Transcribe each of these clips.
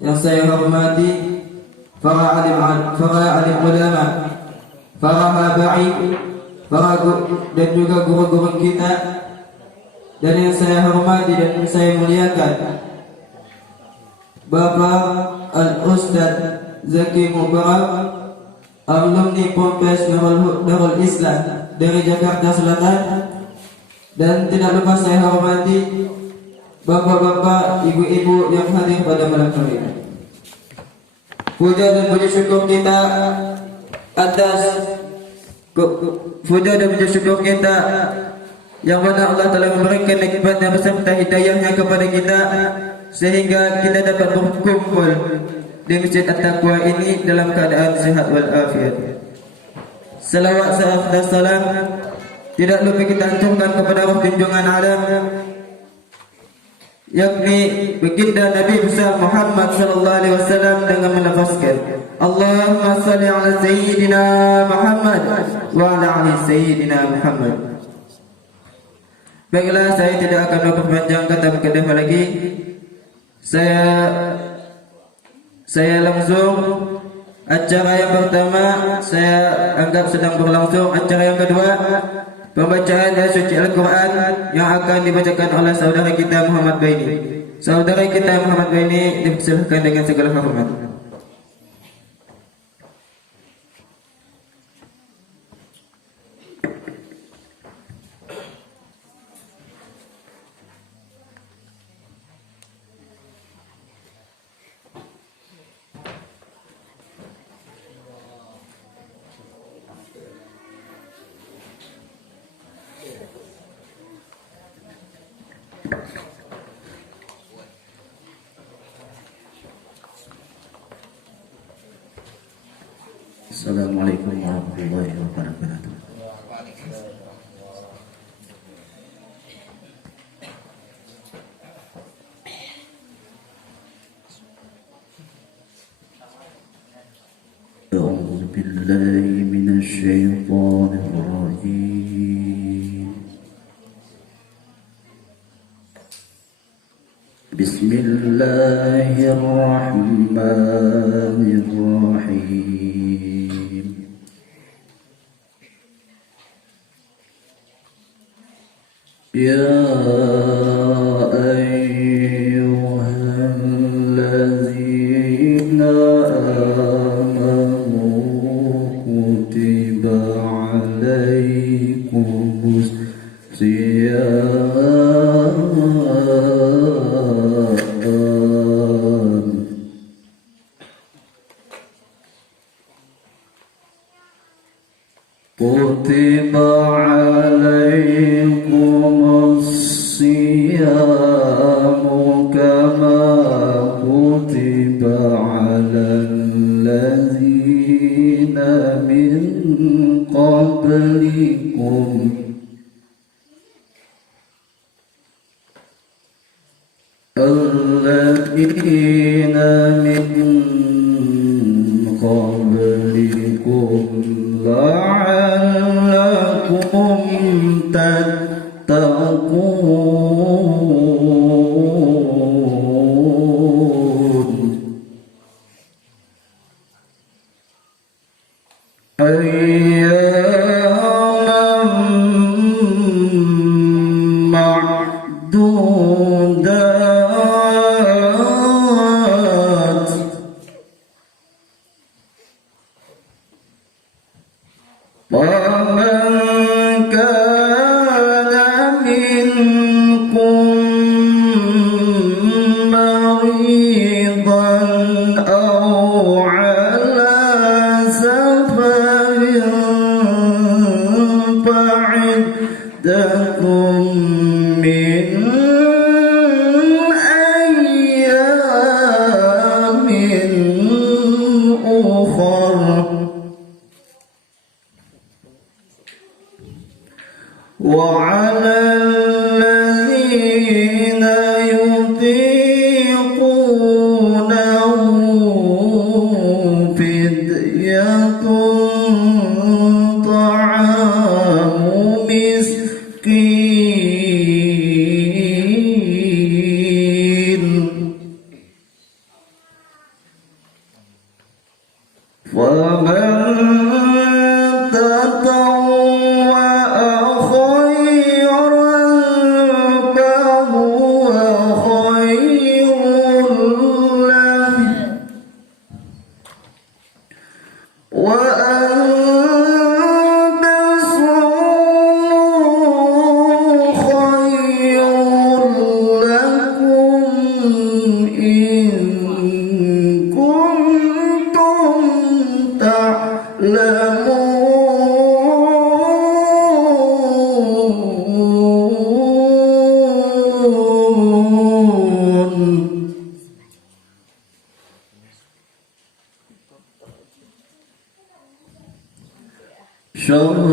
yang saya hormati para alim ulama, para habaib, dan juga guru-guru kita, dan yang saya hormati dan saya muliakan Bapak Al-Ustaz Zaki Mubarak, alumni Ponpes Darul Islam dari Jakarta Selatan, dan tidak lupa saya hormati bapak-bapak, ibu-ibu yang hadir pada malam hari ini. Puja dan puji syukur kita yang mana Allah telah memberikan nikmatnya beserta hidayahnya kepada kita sehingga kita dapat berkumpul di Masjid At-Taqwa ini dalam keadaan sehat walafiat. Salawat dan salam tidak lupa kita hancurkan kepada junjungan alam, yakni baginda Nabi besar Muhammad sallallahu alaihi wasallam, dengan melafazkan Allahumma salli ala sayyidina Muhammad wa ala ali sayyidina Muhammad. Baiklah, saya tidak akan memperpanjang kata berkedah lagi. Saya langsung acara yang pertama saya anggap sedang berlangsung. Acara yang kedua, pembacaan ayat suci Al-Quran yang akan dibacakan oleh saudara kita Muhammad Baini. Saudara kita Muhammad Baini dipersilakan dengan segala hormat. Assalamualaikum warahmatullahi wabarakatuh. A'udzu billahi minasy syaithanir rajim. Bismillahirrahmanirrahim. Ya ayyuhallazina amanu kutiba alaikumus siyam kutiba alaikumus siyamu kama kutiba alal ladzina min qablikum la'allakum tattaqun. Ayyaman ma'dudat. Faman kana minkum maridan aw ala safarin fa'iddatun min ayyamin ukhra. وعلى الذين يطيقونه فدية طعام مسكين شهر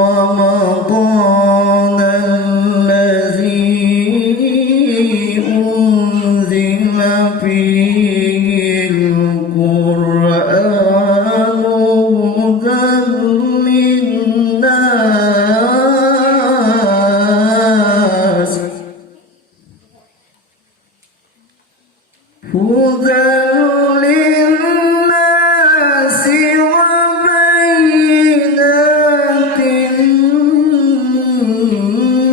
رمضان الذي أنزل فيه القرآن هدى للناس وبينات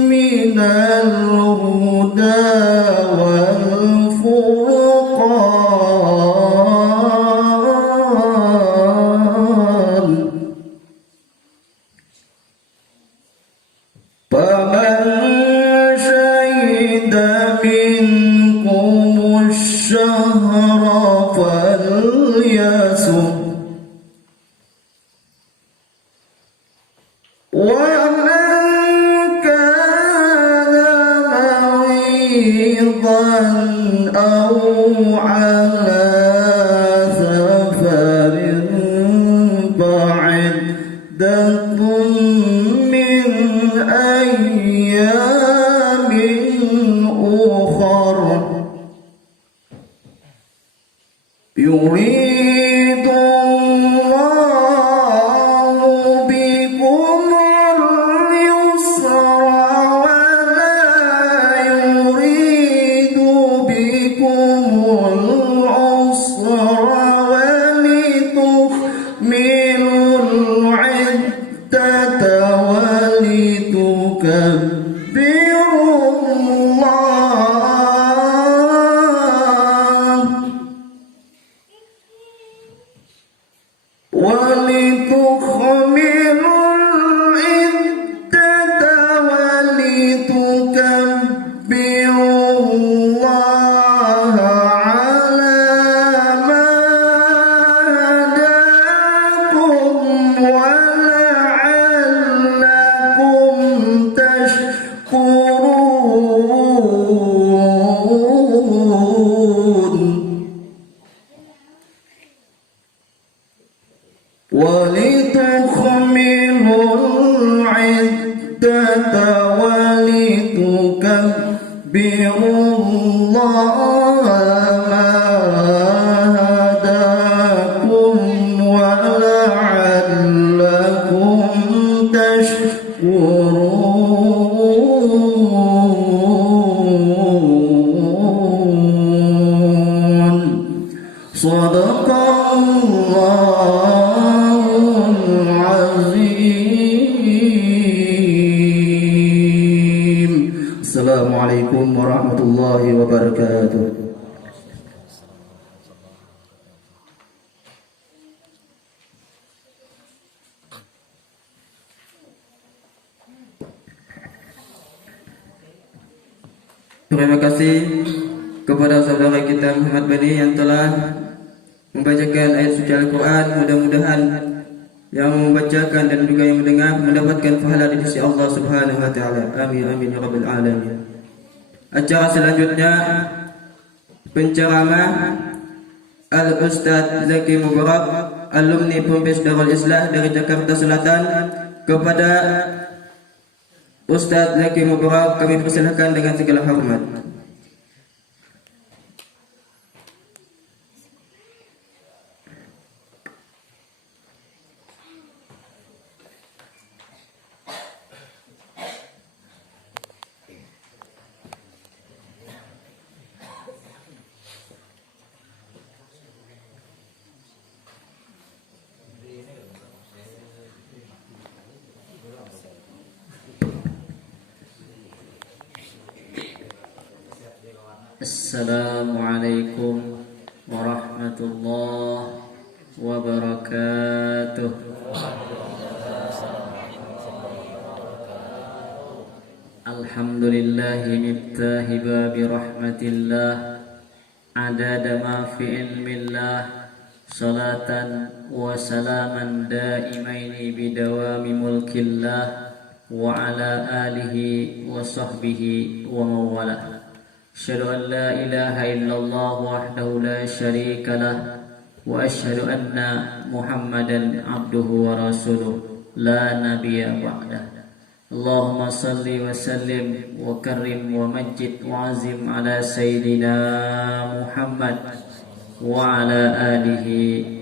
من الهدى والفرقان فمن شهد منكم الشهر فليصم ومن كان مريضا أو على سفر فعدة من أيام أخر يريد الله بكم اليسر ولا يريد بكم العسر ولتكملوا العدة ولتكبروا الله ولتكملوا العدة ولتكبروا الله على ما هداكم ولعلكم تشكرون ولتكملوا العدة ولتكبروا الله ما هداكم ولعلكم تشكرون صدق الله العظيم. Assalamualaikum warahmatullahi wabarakatuh. Terima kasih kepada saudara kita Muhammad Bani yang telah membacakan ayat suci Al-Quran. Mudah-mudahan yang membacakan dan juga yang mendengar mendapatkan pahala di sisi Allah Subhanahu wa taala. Amin amin ya rabbal alamin. Acara selanjutnya penceramah Al-Ustaz Zaki Mubarak, alumni Ponpes Darul Islah dari Jakarta Selatan. Kepada Ustaz Zaki Mubarak kami persilakan dengan segala hormat. Assalamualaikum warahmatullahi wabarakatuh. Alhamdulillahi miftahi babi rahmatillah adada ma fi ilmillah salatan wa salaman daimaini bidawami mulkillah wa ala alihi wa sahbihi wa mawalah. Asyhadu an la ilaha illallah wahdahu la syarika lah wa asyhadu anna Muhammadan abduhu wa rasuluh لا نبي بعده. اللهم صل وسلم وكرم ومجد وعزم على سيدنا محمد وعلى آله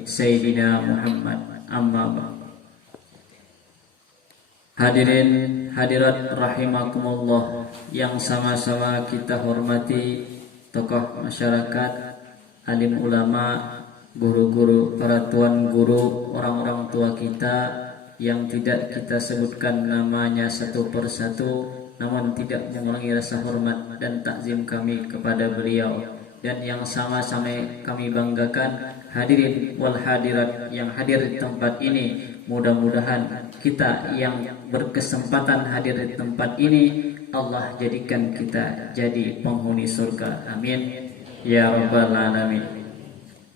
سيدنا محمد. Amma ba'd. Hadirin hadirat rahimakumullah yang sama-sama kita hormati, tokoh masyarakat, alim ulama, guru-guru, para tuan guru, orang-orang tua kita yang tidak kita sebutkan namanya satu persatu, namun tidak mengurangi rasa hormat dan takzim kami kepada beliau, dan yang sama-sama kami banggakan hadirin wal hadirat yang hadir di tempat ini. Mudah-mudahan kita yang berkesempatan hadir di tempat ini, Allah jadikan kita jadi penghuni surga. Amin ya rabbal alamin.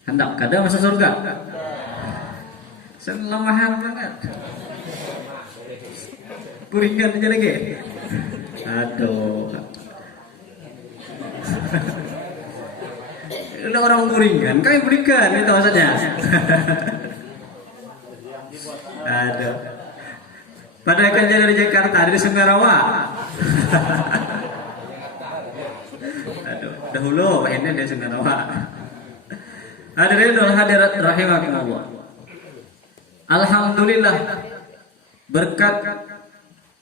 Hendak kada masuk surga? Senang mahal banget. Kuringan aja lagi. Aduh. Ada orang kuringan, kami berikan itu maksudnya. Aduh. Padahal kan dari Jakarta, dari Sumerawa. Aduh, dahulu Pak ini dari Sumerawa. Hadirin dan hadirat rahimakumullah. Alhamdulillah, berkat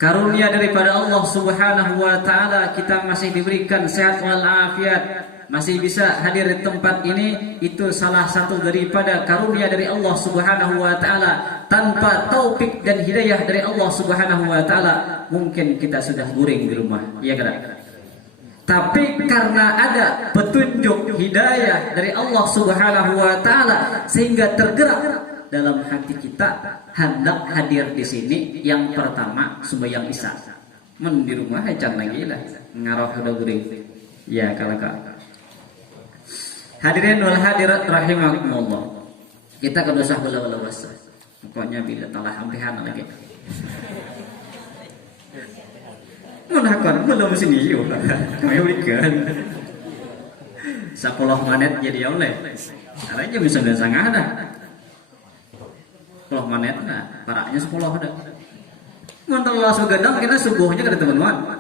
karunia daripada Allah Subhanahu wa taala kita masih diberikan sehat wal afiat, masih bisa hadir di tempat ini. Itu salah satu daripada karunia dari Allah Subhanahu wa taala. Tanpa taufik dan hidayah dari Allah Subhanahu wa taala, mungkin kita sudah guring di rumah, ya kan? Tapi karena ada petunjuk hidayah dari Allah Subhanahu wa taala sehingga tergerak dalam hati kita hendak hadir di sini. Yang pertama sembahyang isya. Men di rumah aja lagi lah, ngaroh udah guring. Ya kalau hadirin wal hadirat rahimakumullah. Kita kada usah bela-bela. Pokoknya bila telah hampihan lagi. Menakon belum sini yuk. Kami berikan 10 menit jadi oleh. Caranya bisa dan sangat ada. 10 menit nah, paraknya 10 ada. Mantel langsung gedang kita subuhnya kada teman-teman.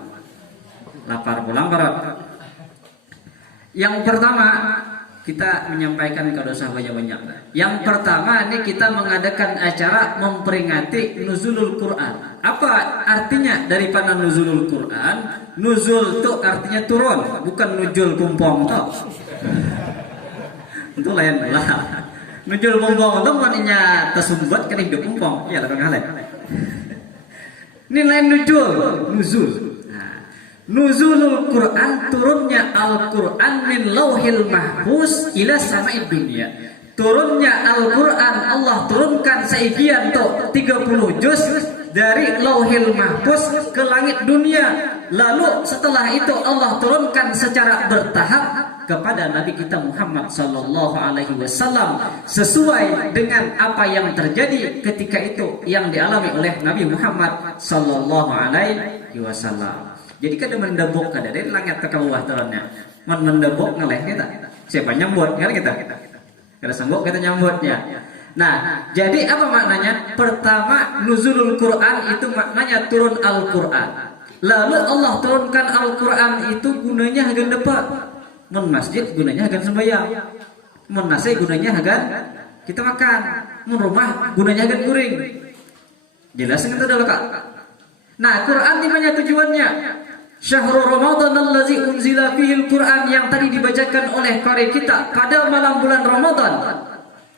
Lapar pulang parat. Yang pertama kita menyampaikan kedosa banyak-banyak. Yang pertama ini kita mengadakan acara memperingati nuzulul Quran. Apa artinya daripada nuzulul Quran? Nuzul itu artinya turun, bukan nujul kumpong toh. Itu lain lah. Nujul kumpong itu maknanya tersumbat kan hidup kumpong. Iya lah kan. Ini lain nuzul. Nuzulul Quran, turunnya Al-Quran min lauhil mahfuz ila sama'id dunia. Turunnya Al-Quran, Allah turunkan seigian tuh 30 juz dari lauhil mahfuz ke langit dunia. Lalu setelah itu Allah turunkan secara bertahap kepada Nabi kita Muhammad sallallahu alaihi wasallam sesuai dengan apa yang terjadi ketika itu yang dialami oleh Nabi Muhammad sallallahu alaihi wasallam. Jadi kada mendebok kada dari langit ke bawah turunnya. Mendebok ngeleh kita. Siapa nyambut kan kita? Kada sanggup kita nyambutnya. Nah, jadi apa maknanya? Pertama, nuzulul Quran itu maknanya turun Al-Quran. Lalu Allah turunkan Al-Quran itu gunanya hagan depan. Mun masjid gunanya hagan sembahyang. Mun nasi gunanya hagan kita makan. Mun rumah gunanya hagan guring. Jelas kan itu adalah Kak? Nah, Quran di mana tujuannya? Syahrul Ramadan allazi unzila fihil Quran, yang tadi dibacakan oleh qari kita pada malam bulan Ramadan.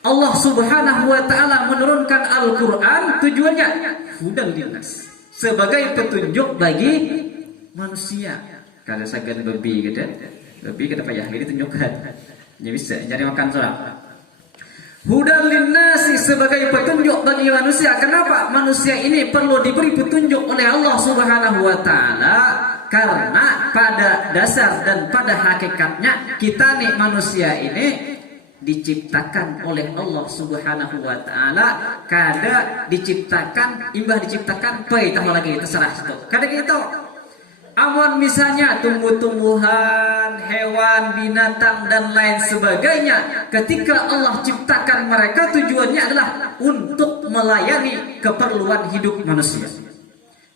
Allah Subhanahu wa taala menurunkan Al-Quran tujuannya hudan linnas, sebagai petunjuk bagi manusia. Kalau sagan babi gitu. Babi kita payah ditunjukkan. Ya bisa cari makan seorang. Hudan linnasi, sebagai petunjuk bagi manusia. Kenapa? Manusia ini perlu diberi petunjuk oleh Allah Subhanahu wa taala karena pada dasar dan pada hakikatnya kita nih manusia ini diciptakan oleh Allah Subhanahu wa taala, kada diciptakan imbah diciptakan pai tahu lagi terserah itu. Kada gitu. Amun misalnya tumbuh-tumbuhan, hewan, binatang dan lain sebagainya, ketika Allah ciptakan mereka tujuannya adalah untuk melayani keperluan hidup manusia.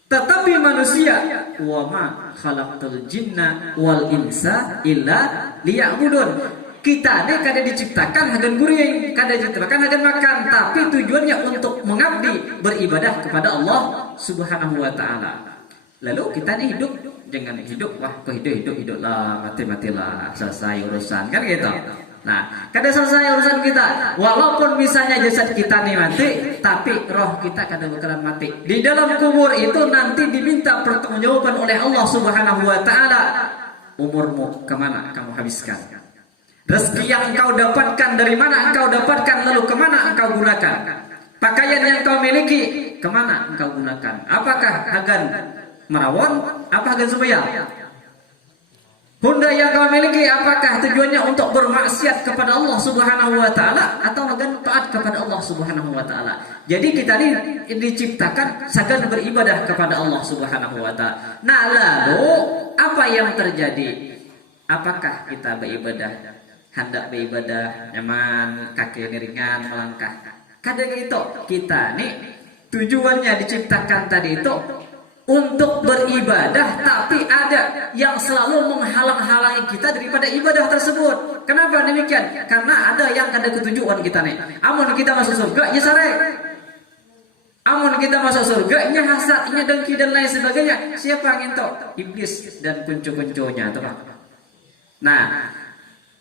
Tetapi manusia, wa ma khalaqtul jinna wal insa illa liya'budun. Kita ini kada diciptakan hagan guring, kada diciptakan hagan makan, tapi tujuannya untuk mengabdi, beribadah kepada Allah Subhanahu wa taala. Lalu kita nih hidup dengan hidup, wah kok hidup lah, mati-matilah, selesai urusan kan gitu. Nah, kada selesai urusan kita. Walaupun misalnya jasad kita nih mati, tapi roh kita kada bakalan mati. Di dalam kubur itu nanti diminta pertanggungjawaban oleh Allah Subhanahu wa taala. Umurmu kemana kamu habiskan? Rezeki yang engkau dapatkan dari mana engkau dapatkan, lalu kemana engkau gunakan? Pakaian yang kau miliki kemana engkau gunakan? Apakah hagan merawon, apa hagan supaya? Honda yang kau miliki apakah tujuannya untuk bermaksiat kepada Allah Subhanahu wa taala atau hagan taat kepada Allah Subhanahu wa taala? Jadi kita ini diciptakan sagan beribadah kepada Allah Subhanahu wa taala. Nah, lalu apa yang terjadi? Apakah kita beribadah, hendak beribadah nyaman, kaki ringan, melangkah? Kadang itu kita nih tujuannya diciptakan tadi itu untuk beribadah, tapi ada yang selalu menghalang-halangi kita daripada ibadah tersebut. Kenapa demikian? Karena ada yang ada ketujuan kita nih. Amun kita masuk surga, ya sare. Amun kita masuk surga, nya hasad, nya dengki dan lain sebagainya. Siapa yang ngento? Iblis dan kuncu-kuncunya, teman. Nah,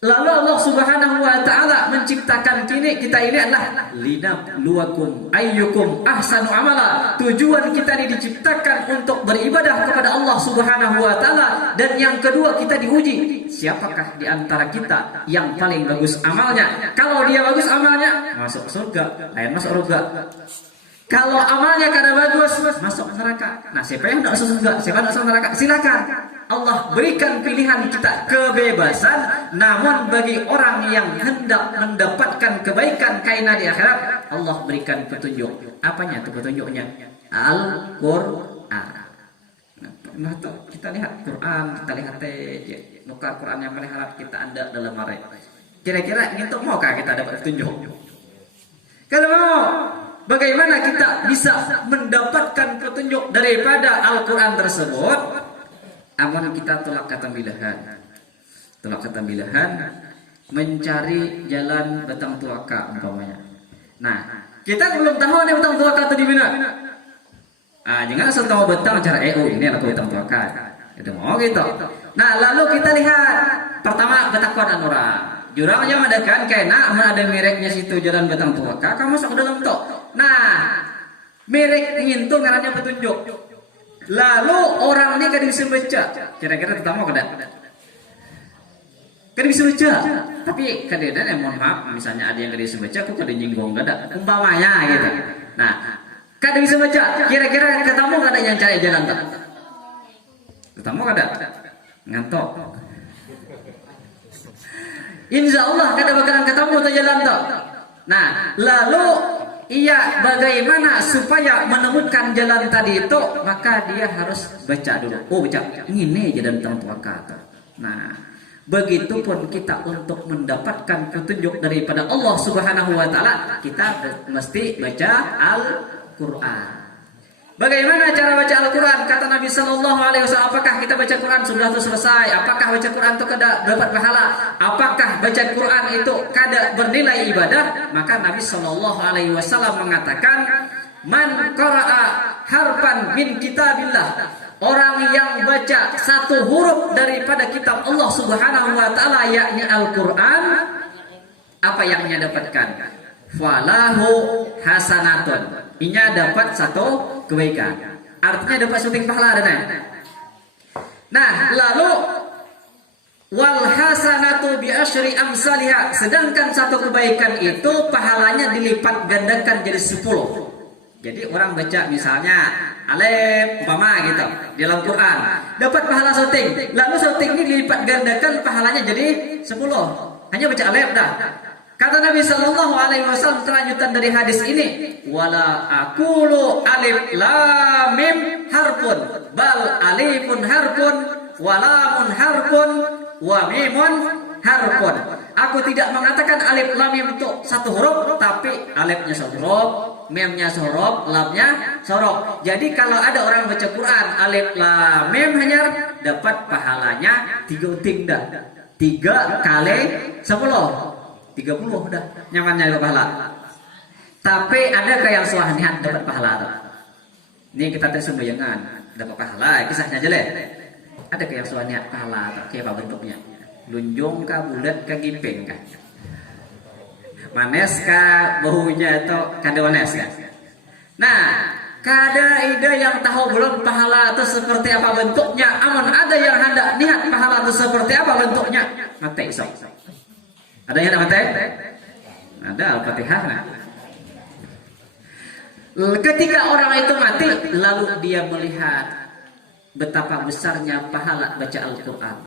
lalu Allah Subhanahu wa taala menciptakan kita ini adalah linabluwakum ayyukum ahsanu amala. Tujuan kita ini diciptakan untuk beribadah kepada Allah Subhanahu wa taala, dan yang kedua kita diuji siapakah di antara kita yang paling bagus amalnya. Kalau dia bagus amalnya, masuk surga, lain masuk surga. Kalau amalnya kada bagus, masuk neraka. Nah, siapa yang tidak masuk surga, siapa yang masuk neraka, silakan. Allah berikan pilihan kita kebebasan, namun bagi orang yang hendak mendapatkan kebaikan kaina di akhirat, Allah berikan petunjuk. Apanya itu petunjuknya? Al-Qur'an. Nah, kita lihat Quran, kita lihat muka Quran yang paling harap kita anda dalam mare. Kira-kira itu maukah kita dapat petunjuk? Kalau mau, bagaimana kita bisa mendapatkan petunjuk daripada Al-Quran tersebut? Amun kita tolak ketambilahan, mencari jalan batang tuaka umpamanya. Nah, kita belum tahu nih batang tuaka itu di mana. Jangan asal tahu batang cara ini adalah batang tuaka. Itu mau gitu. Nah, lalu kita lihat pertama betakuan orang. Jurangnya madakan kena amun ada mereknya situ jalan batang tuaka, kamu masuk ke dalam tok. Nah, merek ingin tuh ngarannya petunjuk. Lalu orang ini kada bisa baca. Kira-kira pertama kada bisa baca. Tapi kadang-kadang mohon maaf, misalnya ada yang kada bisa baca, aku kada nyinggung kada. Umpamanya gitu. Nah, kada bisa baca. Kira-kira ketemu kada yang cari jalan tak? Ketemu kada? Ngantok. Insya Allah kada bakalan ketemu tak jalan tak. Nah, lalu ia bagaimana supaya menemukan jalan tadi itu, maka dia harus baca dulu. Oh, baca ini jalan tentang kata. Nah, begitupun kita untuk mendapatkan petunjuk daripada Allah Subhanahu wa taala, kita mesti baca Al-Qur'an. Bagaimana cara baca Al-Quran? Kata Nabi Sallallahu Alaihi Wasallam, apakah kita baca Quran sudah itu selesai? Apakah baca Quran itu kada dapat pahala? Apakah baca Quran itu kada bernilai ibadah? Maka Nabi Sallallahu Alaihi Wasallam mengatakan, man qara'a harfan min kitabillah, orang yang baca satu huruf daripada kitab Allah Subhanahu Wa Taala, yakni Al-Quran, apa yang ia dapatkan? Falahu hasanatun. Inya dapat satu kebaikan. Artinya dapat syuting pahala dan. Nah, lalu wal hasanatu bi asyri amsalha, sedangkan satu kebaikan itu pahalanya dilipat gandakan jadi 10. Jadi orang baca misalnya alif umpama gitu di dalam Quran, dapat pahala syuting. Lalu syuting ini dilipat gandakan pahalanya jadi 10. Hanya baca alif dah. Kata Nabi Sallallahu Alaihi Wasallam kelanjutan dari hadis ini, wala aqulu alif lam mim harfun bal alifun harfun wa lamun harfun wa mimun harfun. Aku tidak mengatakan alif lam mim itu satu huruf, tapi alifnya satu huruf, mimnya sehuruf, lamnya sehuruf. Jadi kalau ada orang baca Quran alif lam mim hanya dapat pahalanya 3 uting dah. 3 kali 10 30 dah nyamannya dapat pahala. Tapi ada yang suahnya dapat pahala. Ini kita tes sembayangan dapat pahala, kisahnya jelek. Ada yang suahnya pahala, kayak apa bentuknya? Lunjung kah, bulat kah, gipeng kah? Manes kah, baunya atau kadones kah? Nah, kada ide yang tahu belum pahala itu seperti apa bentuknya. Aman ada yang hendak lihat pahala itu seperti apa bentuknya. Mati sok. Ada yang hendak mati? Ada Al-Fatihah. Nah. Ketika orang itu mati, lalu dia melihat betapa besarnya pahala baca Al-Quran.